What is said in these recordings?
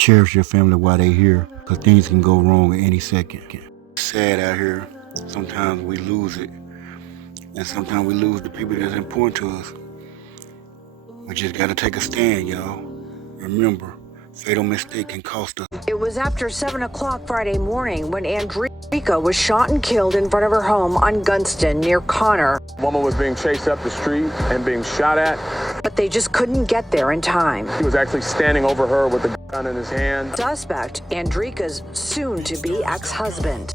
Cherish your family while they're here, because things can go wrong at any second. It's sad out here. Sometimes we lose it, and sometimes we lose the people that's important to us. We just gotta take a stand, y'all. Remember, fatal mistake can cost us. It was after 7 o'clock Friday morning when Andrika was shot and killed in front of her home on Gunston near Connor. A woman was being chased up the street and being shot at. But they just couldn't get there in time. He was actually standing over her with a gun in his hand. Suspect, Andrika's soon-to-be ex-husband.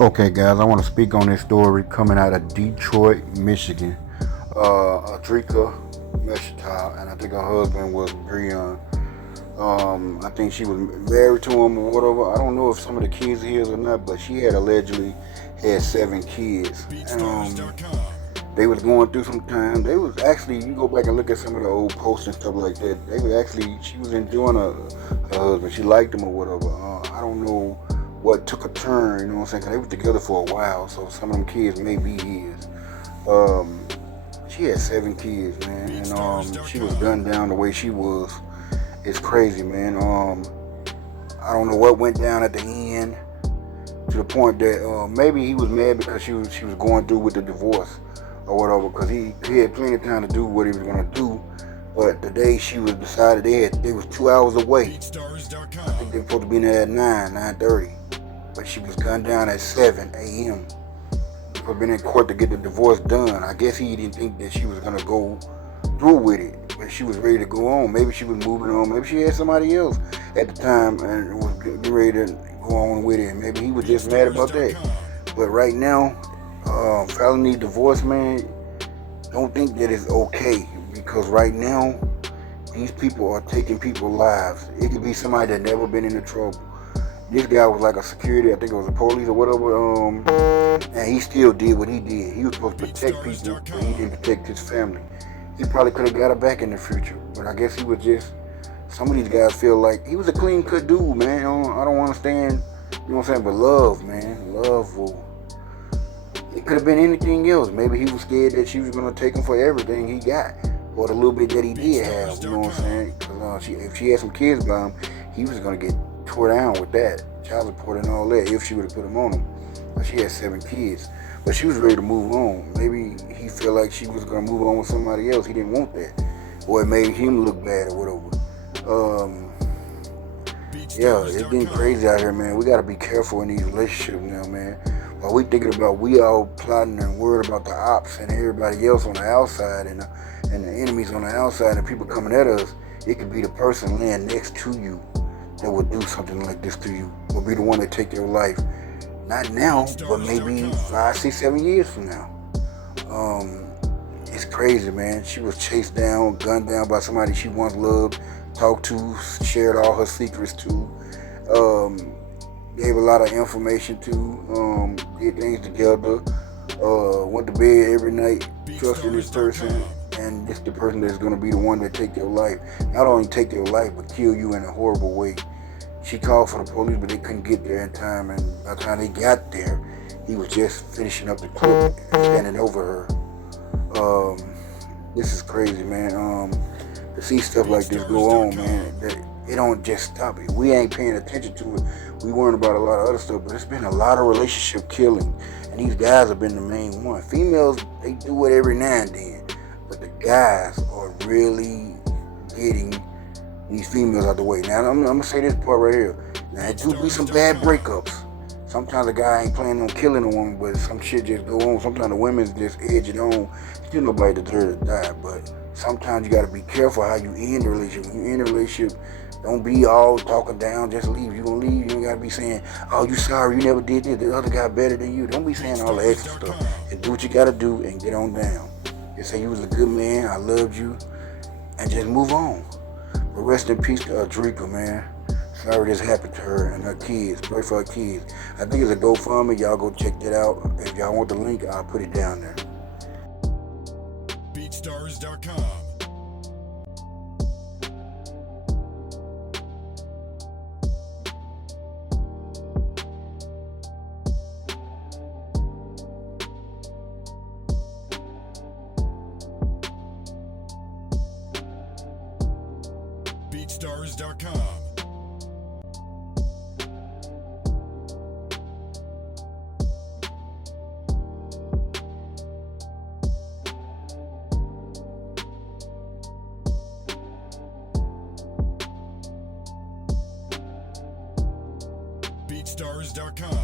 Okay, guys, I want to speak on this story coming out of Detroit, Michigan. Andrika Meshital, and I think her husband was Breon. I think she was married to him or whatever. I don't know if some of the kids are his or not, but she had allegedly had 7 kids. And, they was going through some time. They was actually, you go back and look at some of the old posts and stuff like that. They was actually, she was enjoying her husband. She liked him or whatever. I don't know what took a turn, you know what I'm saying? Cause they was together for a while, so some of them kids may be his. She had 7 kids, man, and she was gunned down the way she was. It's crazy, man. I don't know what went down at the end to the point that maybe he was mad because she was going through with the divorce or whatever, because he had plenty of time to do what he was gonna do. But the day she was decided, they was 2 hours away. I think they were supposed to be there at 9:30, but she was gunned down at 7 a.m. She been in court to get the divorce done. I guess he didn't think that she was gonna go through with it, but she was ready to go on. Maybe she was moving on. Maybe she had somebody else at the time and was getting ready to go on with it. Maybe he was just mad about that. But right now, felony divorce, man, don't think that it's okay, because right now these people are taking people's lives. It could be somebody that never been into trouble. This guy was like a security, I think it was a police or whatever, and he still did what he did. He was supposed to protect people, but he didn't protect his family. He probably could have got her back in the future, but I guess he was just, some of these guys feel like he was a clean cut dude, man. I don't understand, you know what I'm saying, but love, man, love will, it could have been anything else. Maybe he was scared that she was going to take him for everything he got, or the little bit that he did have, you know what I'm saying? Because if she had some kids by him, he was going to get tore down with that, child support and all that, if she would have put him on him. But she had 7 kids, but she was ready to move on. Maybe he felt like she was going to move on with somebody else. He didn't want that, or it made him look bad or whatever. Yeah, it's getting crazy out here, man. We got to be careful in these relationships now, man. While we thinking about, we all plotting and worried about the ops and everybody else on the outside, and the enemies on the outside, and people coming at us, it could be the person laying next to you that would do something like this to you, will be the one that take your life. Not now, but maybe 5, 6, 7 years from now. It's crazy, man. She was chased down, gunned down by somebody she once loved, talked to, shared all her secrets to, gave a lot of information to, did things together, went to bed every night, trusting this person, and it's the person that's going to be the one that take your life. Not only take your life, but kill you in a horrible way. She called for the police, but they couldn't get there in time, and by the time they got there, he was just finishing up the clip and standing over her. This is crazy, man. To see stuff like this go on, man, that it don't just stop it. We ain't paying attention to it. We worrying about a lot of other stuff, but it's been a lot of relationship killing, and these guys have been the main one. Females, they do it every now and then, but the guys are really getting these females out the way. Now, I'm gonna say this part right here. Now, it do be some bad breakups. Sometimes a guy ain't planning on killing a woman, but some shit just go on. Sometimes the women just edge it on. Still nobody deserves to die, but sometimes you gotta be careful how you end a relationship. When you end a relationship, don't be all talking down, just leave. You gonna leave, you ain't gotta be saying, oh, you sorry, you never did this, the other guy better than you. Don't be saying all the extra stuff. Just do what you gotta do and get on down. Just say you was a good man, I loved you, and just move on. But rest in peace to Andrika, man. Sorry this happened to her and her kids. Pray for her kids. I think it's a GoFundMe. Y'all go check that out. If y'all want the link, I'll put it down there. BeatStars.com. BeatStars.com. BeatStars.com.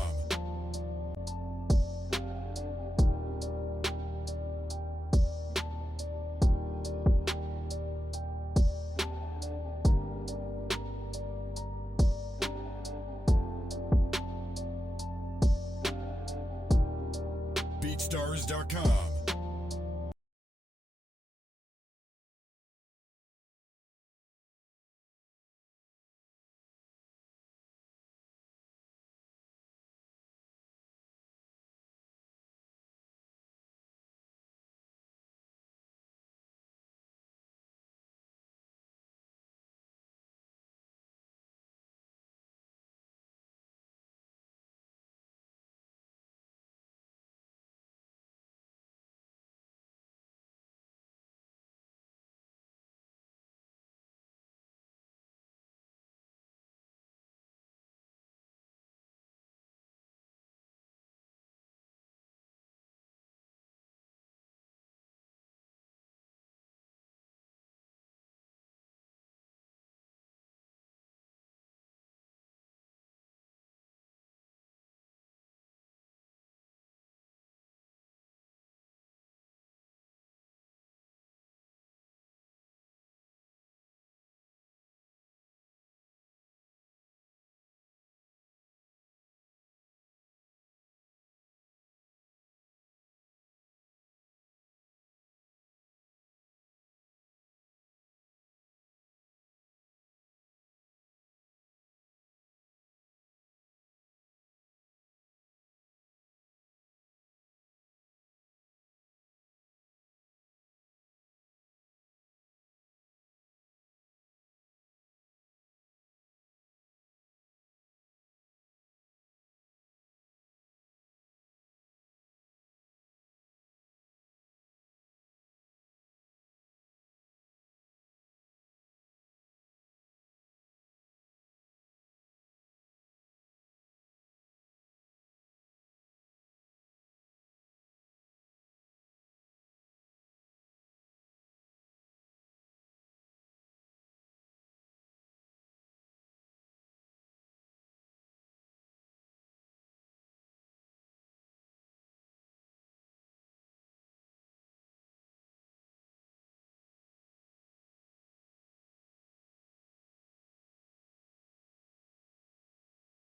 BeatStars.com.